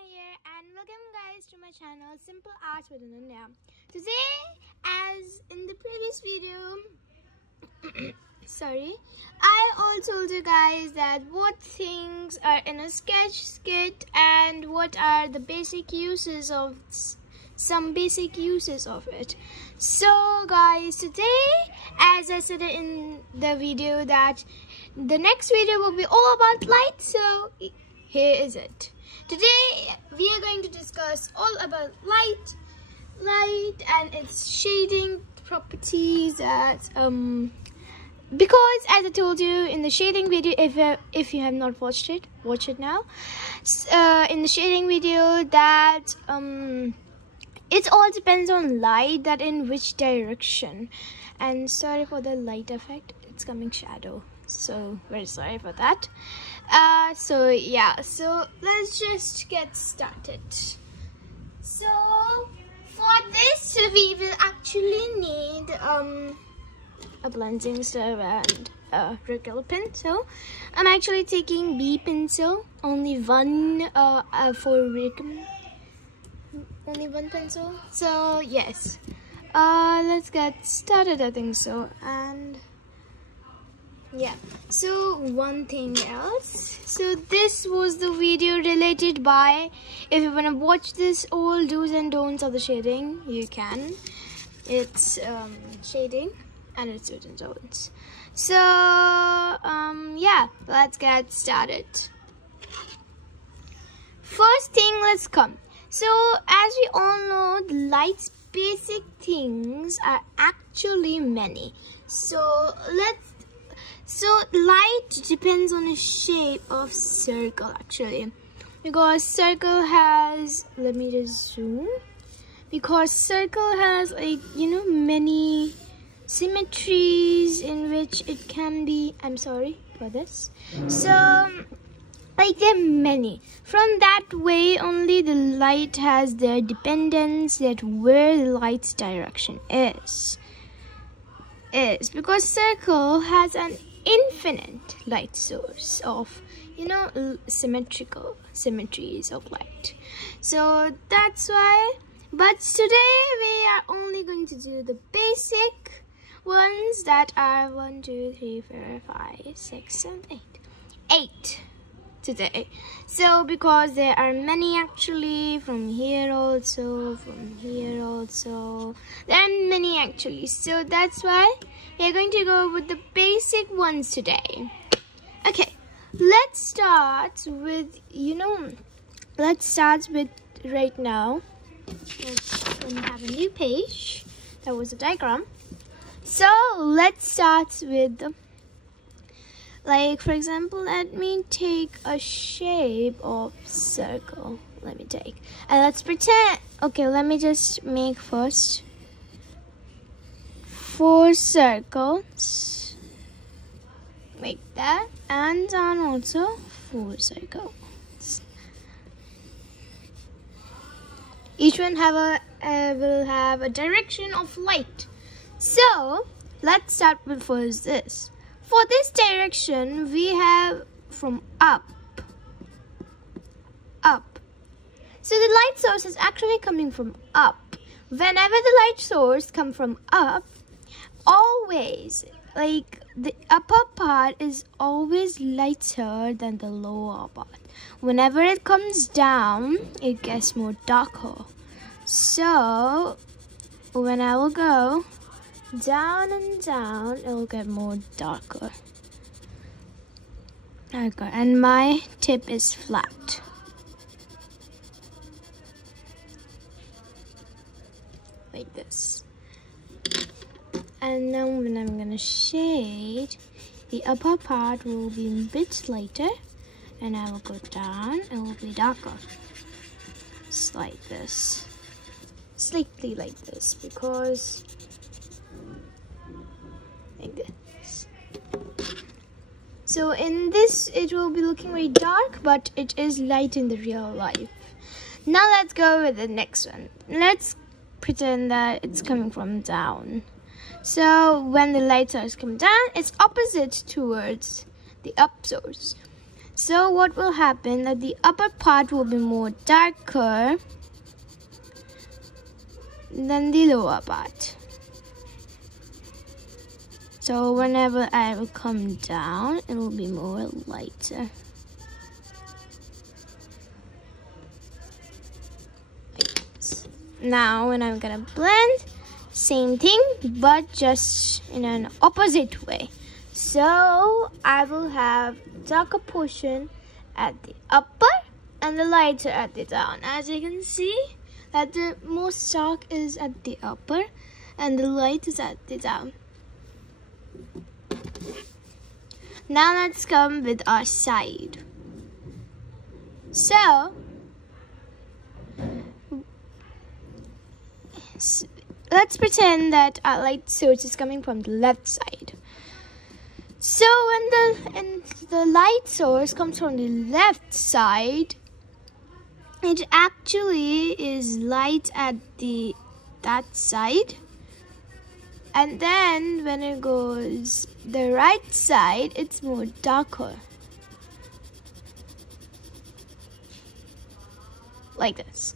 here and welcome guys to my channel Simple Arts with Ananya. Today, as in the previous video, I all told you guys that what things are in a sketch skit and what are the basic uses of some basic uses of it. So guys, today, as I said in the video, that the next video will be all about light, so here is it. Today we are going to discuss all about light and its shading properties. Because as I told you in the shading video, if you have not watched it, watch it now. In the shading video, that it all depends on light, that in which direction. And sorry for the light effect, it's coming shadow, so very sorry for that. So let's just get started. So for this we will actually need a blending stick and a regular pencil. I'm actually taking B pencil, only one only one pencil. So yes, let's get started. I think so. And yeah, so one thing else, so this was the video related by, if you want to watch this all do's and don'ts of the shading, you can. It's shading and it's do's and don'ts. So yeah, let's get started. First thing, let's come. So as we all know, the light's basic things are actually many. So light depends on the shape of circle actually, because circle has, let me just zoom, because circle has, like, you know, many symmetries in which it can be, I'm sorry for this, so like there are many. From that way only the light has their dependence, that where the light's direction is because circle has an infinite light source of, you know, symmetries of light. So that's why, but today we are only going to do the basic ones, that are 1 2 3 4 5 6 7 8 today. So because there are many actually, from here also, there are many actually, so that's why we are going to go with the basic ones today. Okay, let's start with, right now. Let's have a new page. That was a diagram. So let's start with, like, for example, let me take a shape of circle. Let me take, and let's pretend, okay, let me just make first 4 circles, make that, and down also 4 circles. Each one will have a direction of light. So let's start with first this. For this direction, we have from up. So the light source is actually coming from up. Whenever the light source comes from up, always, like, the upper part is always lighter than the lower part. Whenever it comes down, it gets more darker. So when I will go down and down, it will get more darker. Okay, and my tip is flat. Like this. And now when I'm gonna shade, the upper part will be a bit lighter, and I will go down, it will be darker. Just like this. Slightly like this, because like this. So in this it will be looking very dark, but it is light in the real life. Now let's go with the next one. Let's pretend that it's coming from down. So when the light source comes down, it's opposite towards the up source. So what will happen that the upper part will be more darker than the lower part. So whenever I will come down, it will be more lighter. Now when I'm gonna blend, same thing, but just in an opposite way. So I will have darker portion at the upper and the lighter at the down. As you can see, that the most dark is at the upper and the light is at the down. Now let's come with our side. So let's pretend that our light source is coming from the left side. So when the light source comes from the left side, it actually is light at that side, and then when it goes the right side, it's more darker, like this.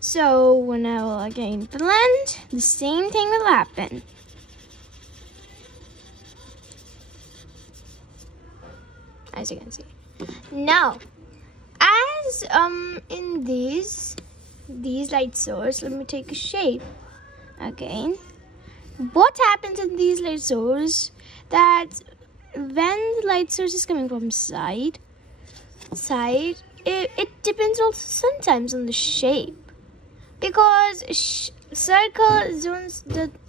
So when I will again blend, the same thing will happen. As you can see. Now, as in these light source, let me take a shape again. What happens in these light source, that when the light source is coming from side, it depends also sometimes on the shape, because circle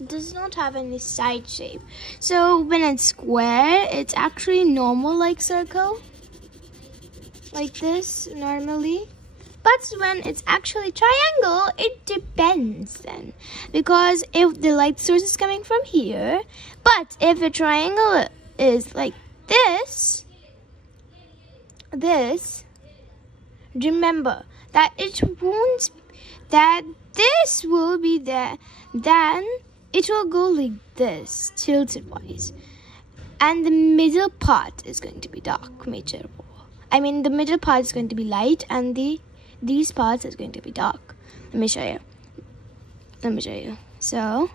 does not have any side shape. So when it's square, it's actually normal like circle, like this normally. But when it's actually triangle, it depends then, because if the light source is coming from here, but if a triangle is like this, remember that it won't, that this will be there, then it will go like this, tilted wise, and the middle part is going to be dark, the middle part is going to be light, and these parts is going to be dark. Let me show you. So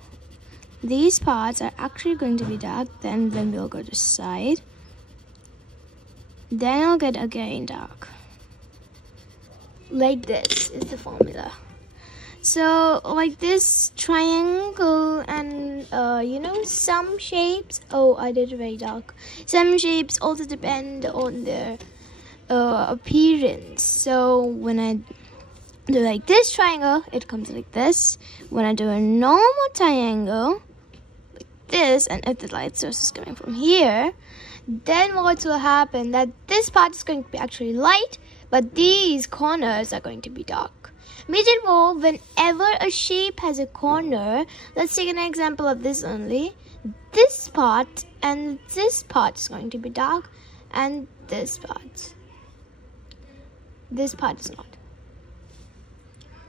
these parts are actually going to be dark, then we'll go to side, then I'll get again dark. Like this is the formula. So like this triangle, and some shapes, I did it very dark. Some shapes also depend on their appearance. So when I do like this triangle, it comes like this. When I do a normal triangle like this, and if the light source is coming from here, then what will happen, that this part is going to be actually light, but these corners are going to be dark. Whenever a shape has a corner, let's take an example of this only. This part and this part is going to be dark, and this part is not.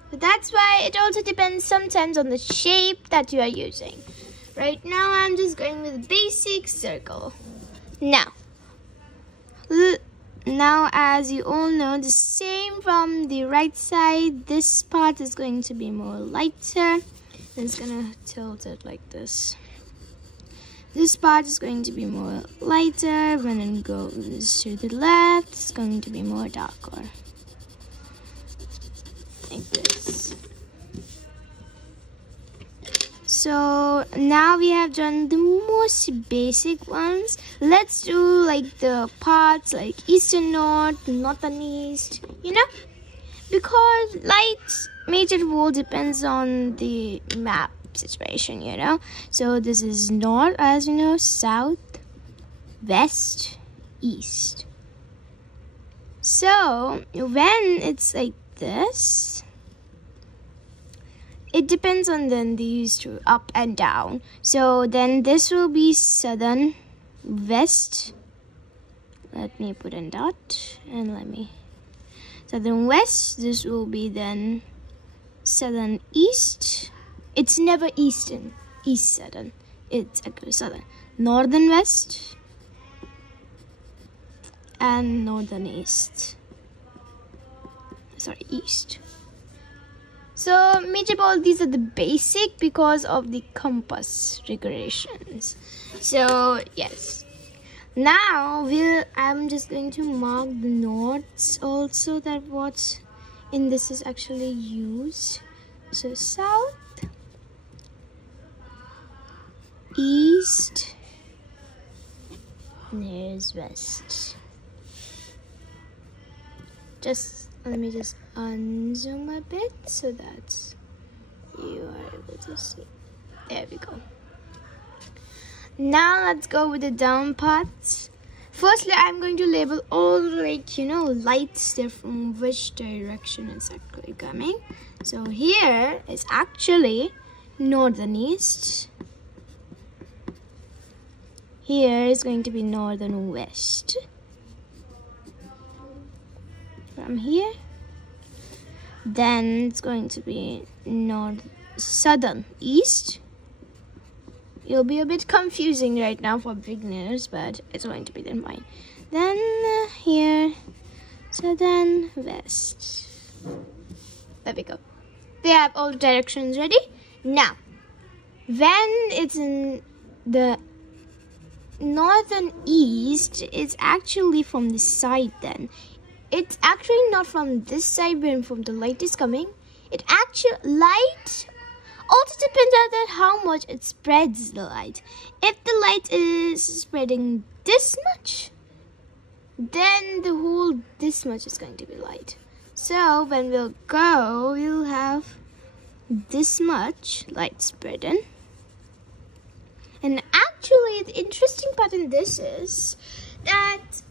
But that's why it also depends sometimes on the shape that you are using. Right now I'm just going with a basic circle. Now, as you all know, the same from the right side, this part is going to be more lighter. It's gonna tilt it like this. This part is going to be more lighter. When it goes to the left, it's going to be more darker, like this. So now we have done the most basic ones. Let's do like the parts like east and north and east, because light major role depends on the map situation, So this is north, as you know, south, west, east. So when it's like this, it depends on then these two, up and down. So then this will be southern west. Let me put a dot, and southern west. This will be then southern east. It's never east southern. It's actually southern. Northern west. and northern east. Sorry, east. So major ball, these are the basic because of the compass regulations. So yes, now I'm just going to mark the norths also, that what in this is actually used. So south, east, there's west. Let me just unzoom a bit so that you are able to see. There we go. Now let's go with the down parts. Firstly, I'm going to label all, like, you know, lights there from which direction it's actually coming. So here is actually northern east. Here is going to be northern west. From here, then it's going to be southern east. It'll be a bit confusing right now for beginners, but it's going to be then fine. Then here, southern west. There we go. We have all the directions ready. Now, when it's in the northern east, it's actually from the side then. It's actually not from this side when from the light is coming. It actually, light also depends on that how much it spreads the light. If the light is spreading this much, then the whole this much is going to be light. So when we'll go, we'll have this much light spreading. And actually, the interesting part in this is that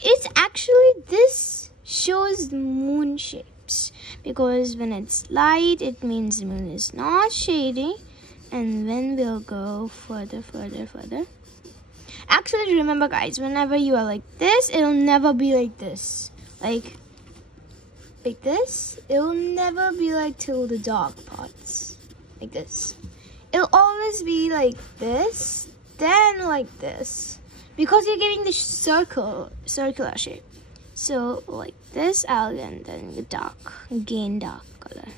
it's actually, this shows the moon shapes, because when it's light, it means the moon is not shady. And when we'll go further, actually remember guys, whenever you are like this, it'll never be like this, like this. It'll never be like till the dark parts, like this. It'll always be like this, then like this, because you're giving the circular shape. So like this, I'll then the gain dark color,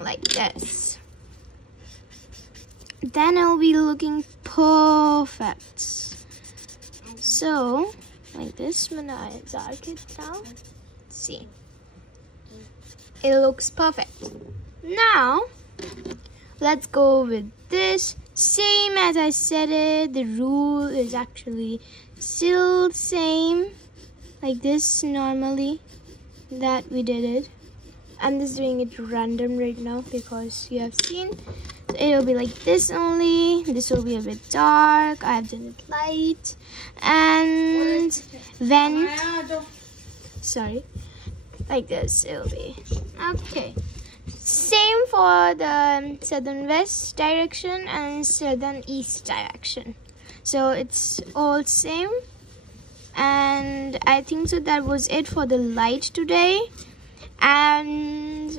like this. Then it'll be looking perfect. So like this, when I dark it down, see, it looks perfect. Now let's go with this. Same as I said it, the rule is actually still same, like this normally that we did it. I'm just doing it random right now because you have seen. So it'll be like this only. This will be a bit dark. I've done it light. And when, sorry, like this it'll be. Okay. Same for the southern west direction and southern east direction. So it's all same. And I think so that was it for the light today. And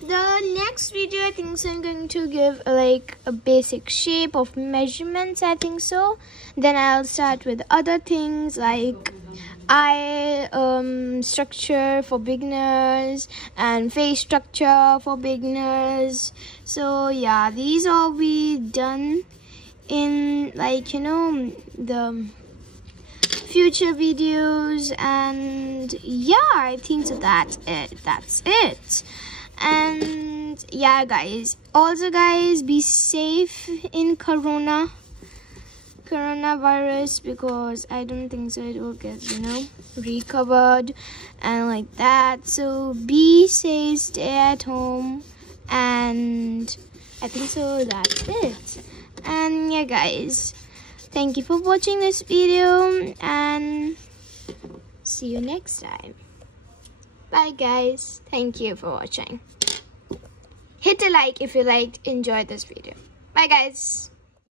the next video, I think so I'm going to give like a basic shape of measurements, I think so. Then I'll start with other things like eye structure for beginners and face structure for beginners. So yeah, these all be done in, like, you know, the future videos. And yeah, I think so that's it. And yeah guys, also guys, be safe in coronavirus, because I don't think so it will get, you know, recovered and like that. So be safe, stay at home, and I think so that's it. And yeah guys, thank you for watching this video, and see you next time. Bye guys, thank you for watching. Hit a like if you enjoyed this video. Bye guys.